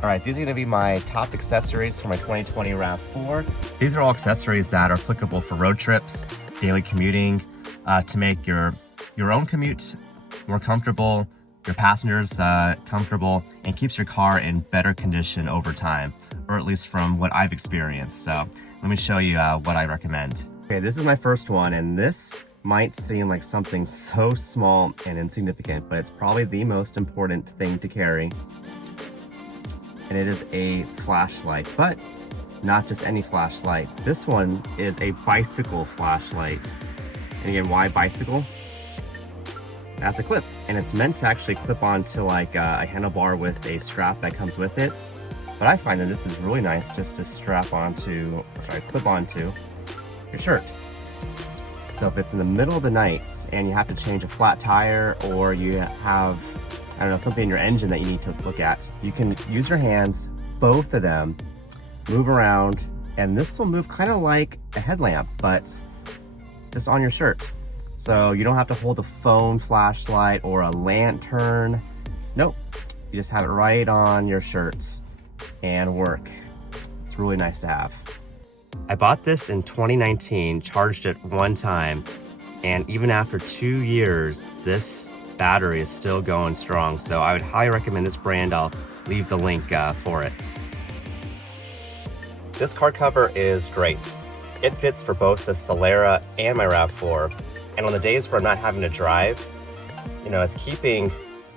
All right, these are gonna be my top accessories for my 2020 Rav4. These are all accessories that are applicable for road trips, daily commuting, to make your own commute more comfortable, your passengers comfortable, and keeps your car in better condition over time, or at least from what I've experienced. So let me show you what I recommend. Okay, this is my first one, and this might seem like something so small and insignificant, but it's probably the most important thing to carry. And it is a flashlight, but not just any flashlight. This one is a bicycle flashlight. And again, why bicycle? It has a clip, and it's meant to actually clip onto like a handlebar with a strap that comes with it. But I find that this is really nice just to strap onto, clip onto your shirt. So if it's in the middle of the night and you have to change a flat tire, or you have, I don't know, something in your engine that you need to look at, you can use your hands, both of them, move around, and this will move kind of like a headlamp, but just on your shirt. So you don't have to hold a phone flashlight or a lantern. Nope, you just have it right on your shirt and work. It's really nice to have. I bought this in 2019, charged it one time, and even after 2 years, this battery is still going strong. So I would highly recommend this brand. I'll leave the link for it. This car cover is great. It fits for both the Solera and my Rav4. And on the days where I'm not having to drive, you know, it's keeping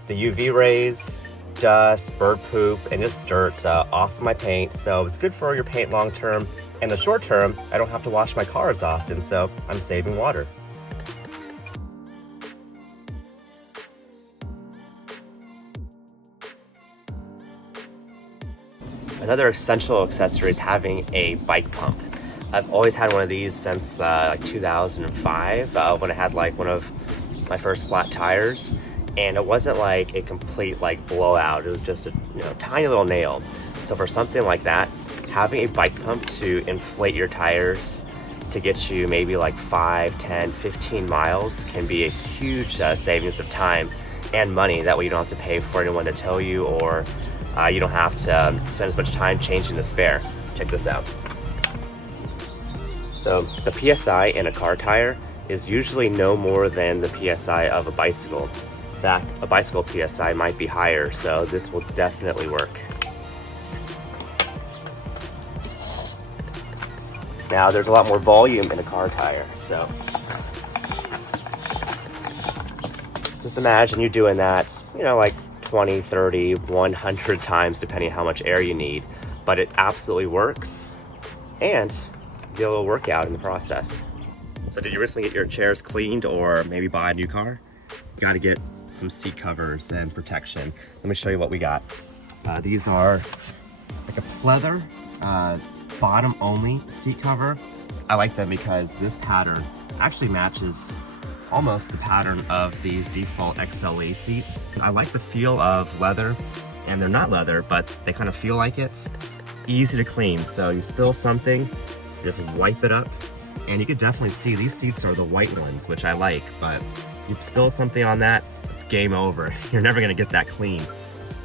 the UV rays, dust, bird poop, and just dirt off of my paint. So it's good for your paint long term. And the short term, I don't have to wash my car as often, so I'm saving water. Another essential accessory is having a bike pump. I've always had one of these since like 2005 when I had like one of my first flat tires, and it wasn't like a complete like blowout. It was just a tiny little nail. So for something like that, having a bike pump to inflate your tires to get you maybe like 5, 10, 15 miles can be a huge savings of time and money. That way you don't have to pay for anyone to tow you, or you don't have to spend as much time changing the spare. Check this out. So the PSI in a car tire is usually no more than the PSI of a bicycle. In fact, a bicycle PSI might be higher, so this will definitely work. Now there's a lot more volume in a car tire, so just imagine you doing that, like 20, 30, 100 times, depending on how much air you need. But it absolutely works, and you get a little workout in the process. So did you recently get your chairs cleaned or maybe buy a new car? You gotta get some seat covers and protection. Let me show you what we got. These are like a pleather, bottom only seat cover. I like them because this pattern actually matches almost the pattern of these default XLA seats. I like the feel of leather, and they're not leather, but they kind of feel like it. Easy to clean, so you spill something, just wipe it up, and you can definitely see these seats are the white ones, which I like, but you spill something on that, it's game over. You're never gonna get that clean.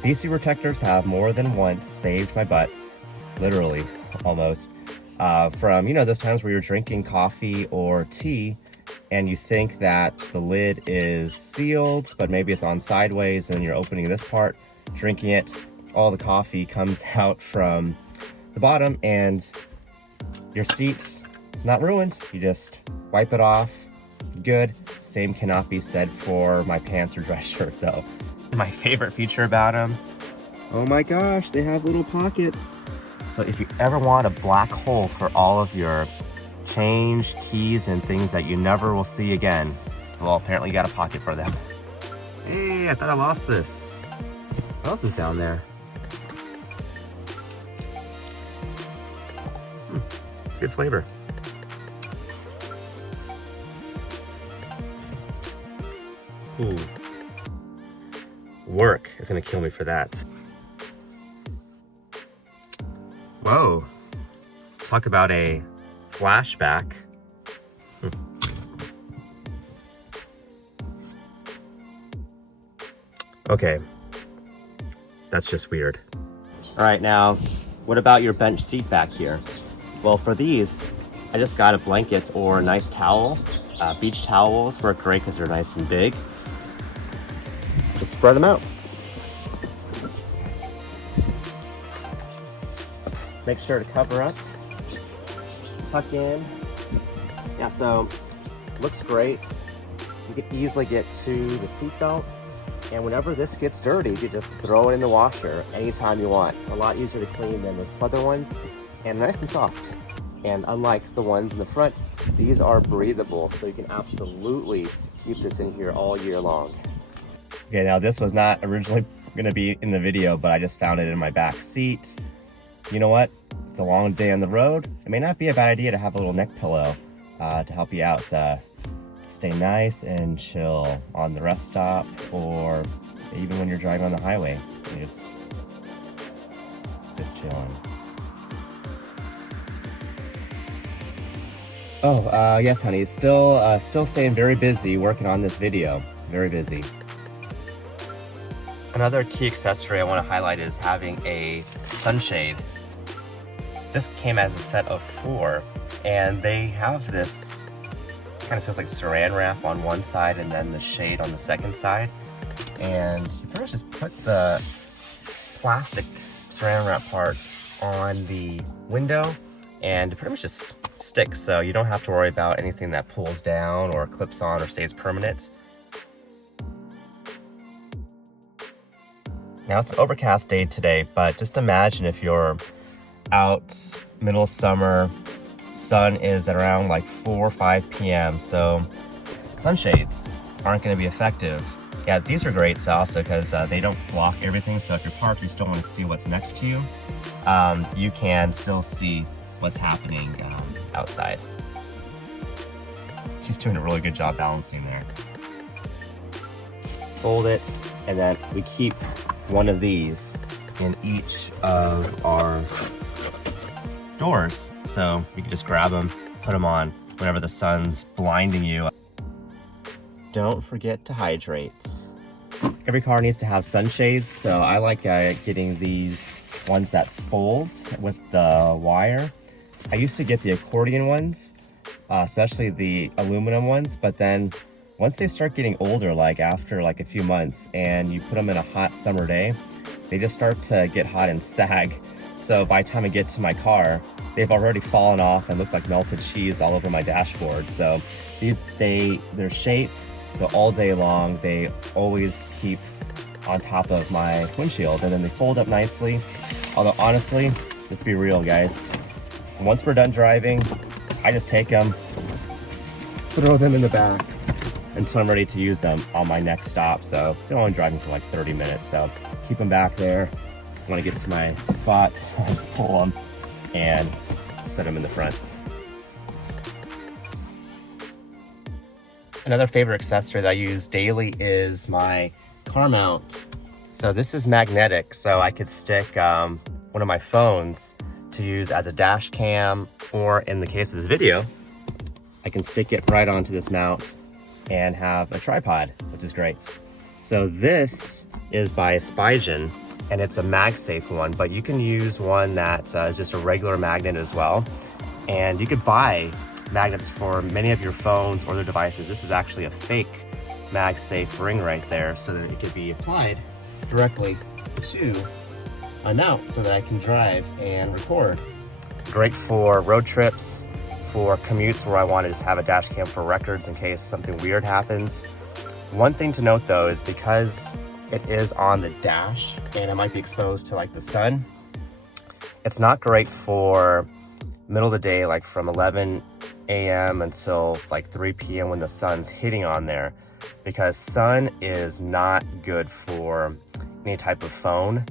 These seat protectors have more than once saved my butt, literally, almost, from those times where you're drinking coffee or tea and you think that the lid is sealed, but maybe it's on sideways, and you're opening this part, drinking it, all the coffee comes out from the bottom, and your seat is not ruined. You just wipe it off, good. Same cannot be said for my pants or dress shirt though. My favorite feature about them, oh my gosh, they have little pockets. So if you ever want a black hole for all of your change, keys, and things that you never will see again, well, apparently you got a pocket for them. Hey, I thought I lost this. What else is down there? It's good flavor. Ooh. Work is gonna kill me for that. Whoa, talk about a flashback. Okay, that's just weird. All right, now, what about your bench seat back here? Well, for these, I just got a blanket or a nice towel. Beach towels work great because they're nice and big. Just spread them out. Make sure to cover up, tuck in. Yeah, so looks great. You can easily get to the seat belts, and whenever this gets dirty, you just throw it in the washer anytime you want. It's a lot easier to clean than those other ones, and nice and soft. And unlike the ones in the front, these are breathable, so you can absolutely keep this in here all year long. Okay, now this was not originally gonna be in the video, but I just found it in my back seat. You know what? It's a long day on the road. It may not be a bad idea to have a little neck pillow to help you out. Stay nice and chill on the rest stop, or even when you're driving on the highway. You're just chilling. Oh, yes, honey. Still staying very busy working on this video. Very busy. Another key accessory I want to highlight is having a sunshade. This came as a set of 4, and they have this kind of feels like saran wrap on one side and then the shade on the second side. And you pretty much just put the plastic saran wrap part on the window, and it pretty much just sticks, so you don't have to worry about anything that pulls down or clips on or stays permanent. Now it's an overcast day today, but just imagine if you're out middle of summer, sun is at around like 4 or 5 p.m. So sunshades aren't going to be effective. Yeah, these are great also because they don't block everything. So if you're parked, you still want to see what's next to you. You can still see what's happening outside. She's doing a really good job balancing there. Fold it, and then we keep one of these in each of our doors. So you can just grab them, put them on whenever the sun's blinding you. Don't forget to hydrate. Every car needs to have sunshades, so I like getting these ones that fold with the wire. I used to get the accordion ones, especially the aluminum ones, but then once they start getting older, like after like a few months, and you put them in a hot summer day, they just start to get hot and sag. So by the time I get to my car, they've already fallen off and look like melted cheese all over my dashboard. So these stay their shape, so all day long, they always keep on top of my windshield, and then they fold up nicely. Although honestly, let's be real, guys. Once we're done driving, I just take them, throw them in the back until I'm ready to use them on my next stop. So still only driving for like 30 minutes, so keep them back there. When I get to my spot, I just pull them and set them in the front. Another favorite accessory that I use daily is my car mount. So this is magnetic, so I could stick one of my phones to use as a dash cam, or in the case of this video, I can stick it right onto this mount and have a tripod, which is great. So this is by Spigen, and it's a MagSafe one, but you can use one that is just a regular magnet as well. And you could buy magnets for many of your phones or their devices. This is actually a fake MagSafe ring right there, so that it could be applied directly to a mount so that I can drive and record. Great for road trips, for commutes where I want to just have a dash cam for records in case something weird happens. One thing to note though is because it is on the dash and it might be exposed to like the sun, it's not great for middle of the day, like from 11 a.m. until like 3 p.m. when the sun's hitting on there, because sun is not good for any type of phone.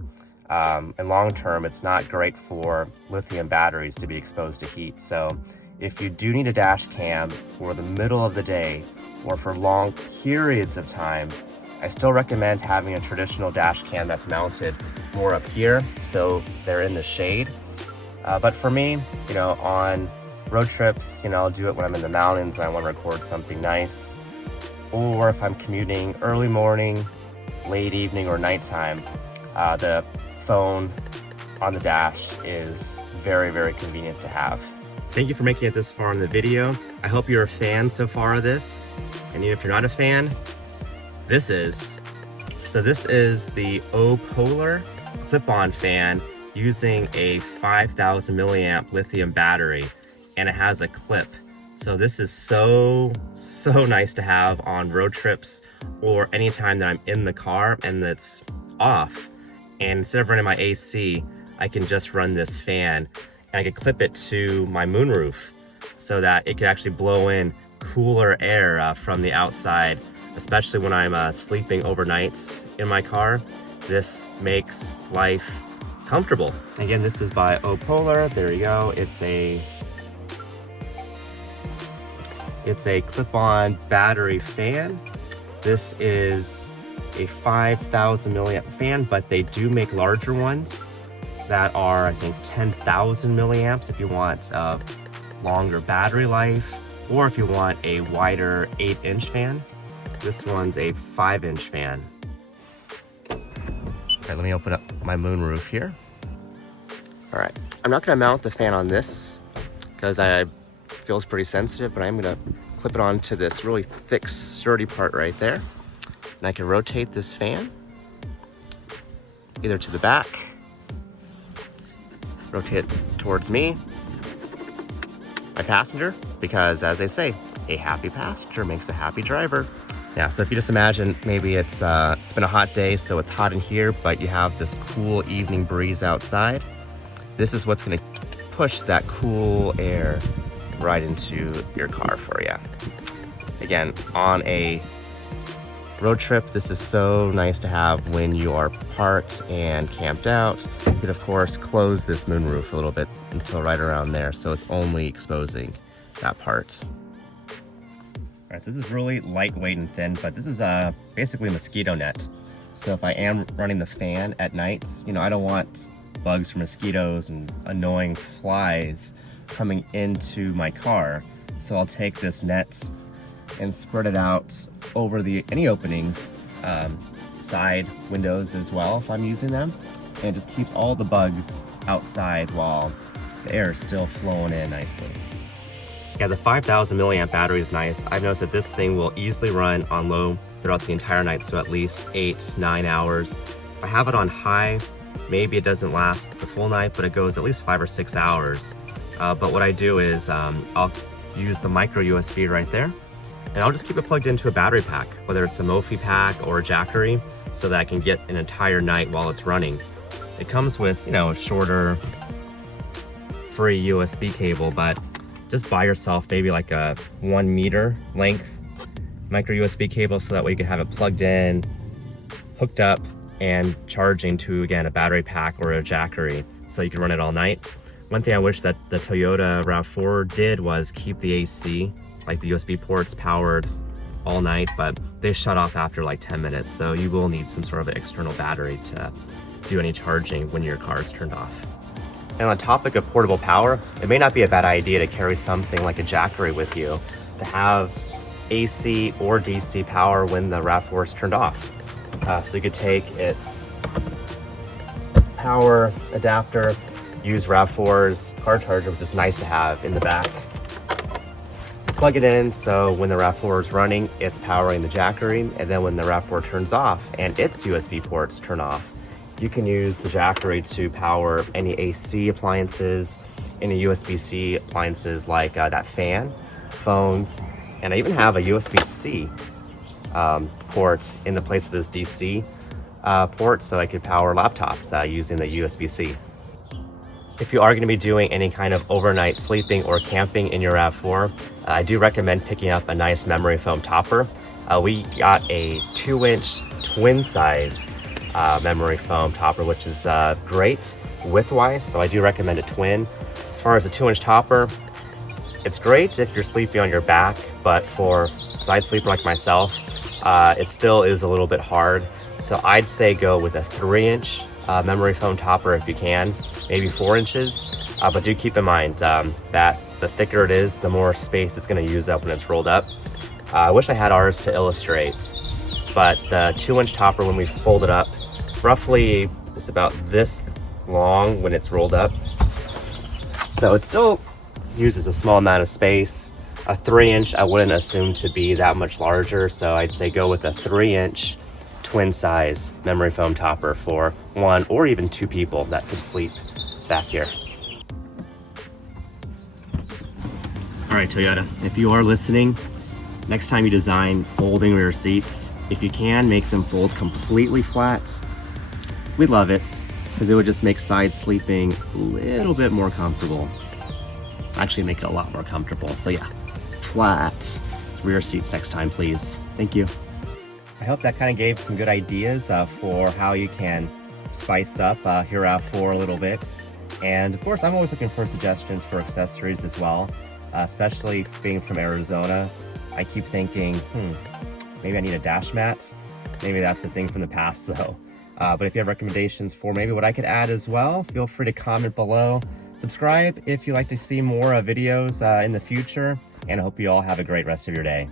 And long term, it's not great for lithium batteries to be exposed to heat. So if you do need a dash cam for the middle of the day or for long periods of time, I still recommend having a traditional dash cam that's mounted more up here so they're in the shade. But for me, you know, on road trips, you know, I'll do it when I'm in the mountains and I want to record something nice. Or if I'm commuting early morning, late evening, or nighttime, the phone on the dash is very, very convenient to have. Thank you for making it this far in the video. I hope you're a fan so far of this. And even if you're not a fan, this is. So this is the O-Polar clip-on fan using a 5,000 milliamp lithium battery, and it has a clip. So this is so nice to have on road trips or anytime that I'm in the car and it's off. And instead of running my AC, I can just run this fan, and I can clip it to my moonroof so that it can actually blow in cooler air from the outside, especially when I'm sleeping overnight in my car. This makes life comfortable. Again, this is by O-Polar. There you go. It's a clip-on battery fan. This is a 5,000 milliamp fan, but they do make larger ones that are, I think, 10,000 milliamps if you want longer battery life, or if you want a wider 8-inch fan. This one's a 5-inch fan. All right, let me open up my moonroof here. All right, I'm not gonna mount the fan on this because it feels pretty sensitive, but I'm gonna clip it onto this really thick, sturdy part right there. And I can rotate this fan either to the back, rotate it towards me, my passenger, because as they say, a happy passenger makes a happy driver. Yeah, so if you just imagine maybe it's been a hot day, so it's hot in here, but you have this cool evening breeze outside. This is what's gonna push that cool air right into your car for you. Again, on a road trip, this is so nice to have when you are parked and camped out. You can of course close this moonroof a little bit until right around there, so it's only exposing that part. All right, so this is really lightweight and thin, but this is basically a mosquito net. So if I am running the fan at night, you know, I don't want bugs from mosquitoes and annoying flies coming into my car. So I'll take this net and spread it out over any openings, side windows as well if I'm using them. And it just keeps all the bugs outside while the air is still flowing in nicely. Yeah, the 5,000 milliamp battery is nice. I've noticed that this thing will easily run on low throughout the entire night, so at least 8-9 hours. If I have it on high, maybe it doesn't last the full night, but it goes at least 5 or 6 hours. But what I do is I'll use the micro USB right there, and I'll just keep it plugged into a battery pack, whether it's a Mophie pack or a Jackery, so that I can get an entire night while it's running. It comes with, you know, a shorter free USB cable, but just buy yourself maybe like a 1 meter length micro USB cable, so that way you can have it plugged in, hooked up, and charging to, again, a battery pack or a Jackery, so you can run it all night. One thing I wish that the Toyota Rav4 did was keep the AC, like the USB ports, powered all night, but they shut off after like 10 minutes, so you will need some sort of an external battery to do any charging when your car is turned off. And on the topic of portable power, it may not be a bad idea to carry something like a Jackery with you to have AC or DC power when the Rav4 is turned off. So you could take its power adapter, use Rav4's car charger, which is nice to have in the back. Plug it in, so when the Rav4 is running, it's powering the Jackery, and then when the Rav4 turns off and its USB ports turn off, you can use the Jackery to power any AC appliances, any USB-C appliances like that fan, phones, and I even have a USB-C port in the place of this DC port, so I could power laptops using the USB-C. If you are going to be doing any kind of overnight sleeping or camping in your RAV4, I do recommend picking up a nice memory foam topper. We got a 2-inch twin size memory foam topper, which is great width-wise, so I do recommend a twin. As far as a 2-inch topper, it's great if you're sleeping on your back, but for a side sleeper like myself, it still is a little bit hard. So I'd say go with a 3-inch memory foam topper if you can, maybe 4 inches, but do keep in mind that the thicker it is, the more space it's going to use up when it's rolled up. I wish I had ours to illustrate, but the 2-inch topper, when we fold it up, roughly it's about this long when it's rolled up. So it still uses a small amount of space. A 3-inch I wouldn't assume to be that much larger, so I'd say go with a 3-inch twin size memory foam topper for 1 or even 2 people that could sleep back here. All right, Toyota, if you are listening, next time you design folding rear seats, if you can, make them fold completely flat. We'd love it, because it would just make side sleeping a little bit more comfortable. Actually make it a lot more comfortable. So yeah, flat rear seats next time, please. Thank you. I hope that kind of gave some good ideas for how you can spice up your Rav4 a little bit. And of course, I'm always looking for suggestions for accessories as well, especially being from Arizona. I keep thinking, maybe I need a dash mat. Maybe that's a thing from the past though. But if you have recommendations for maybe what I could add as well, feel free to comment below. Subscribe if you'd like to see more videos in the future, and I hope you all have a great rest of your day.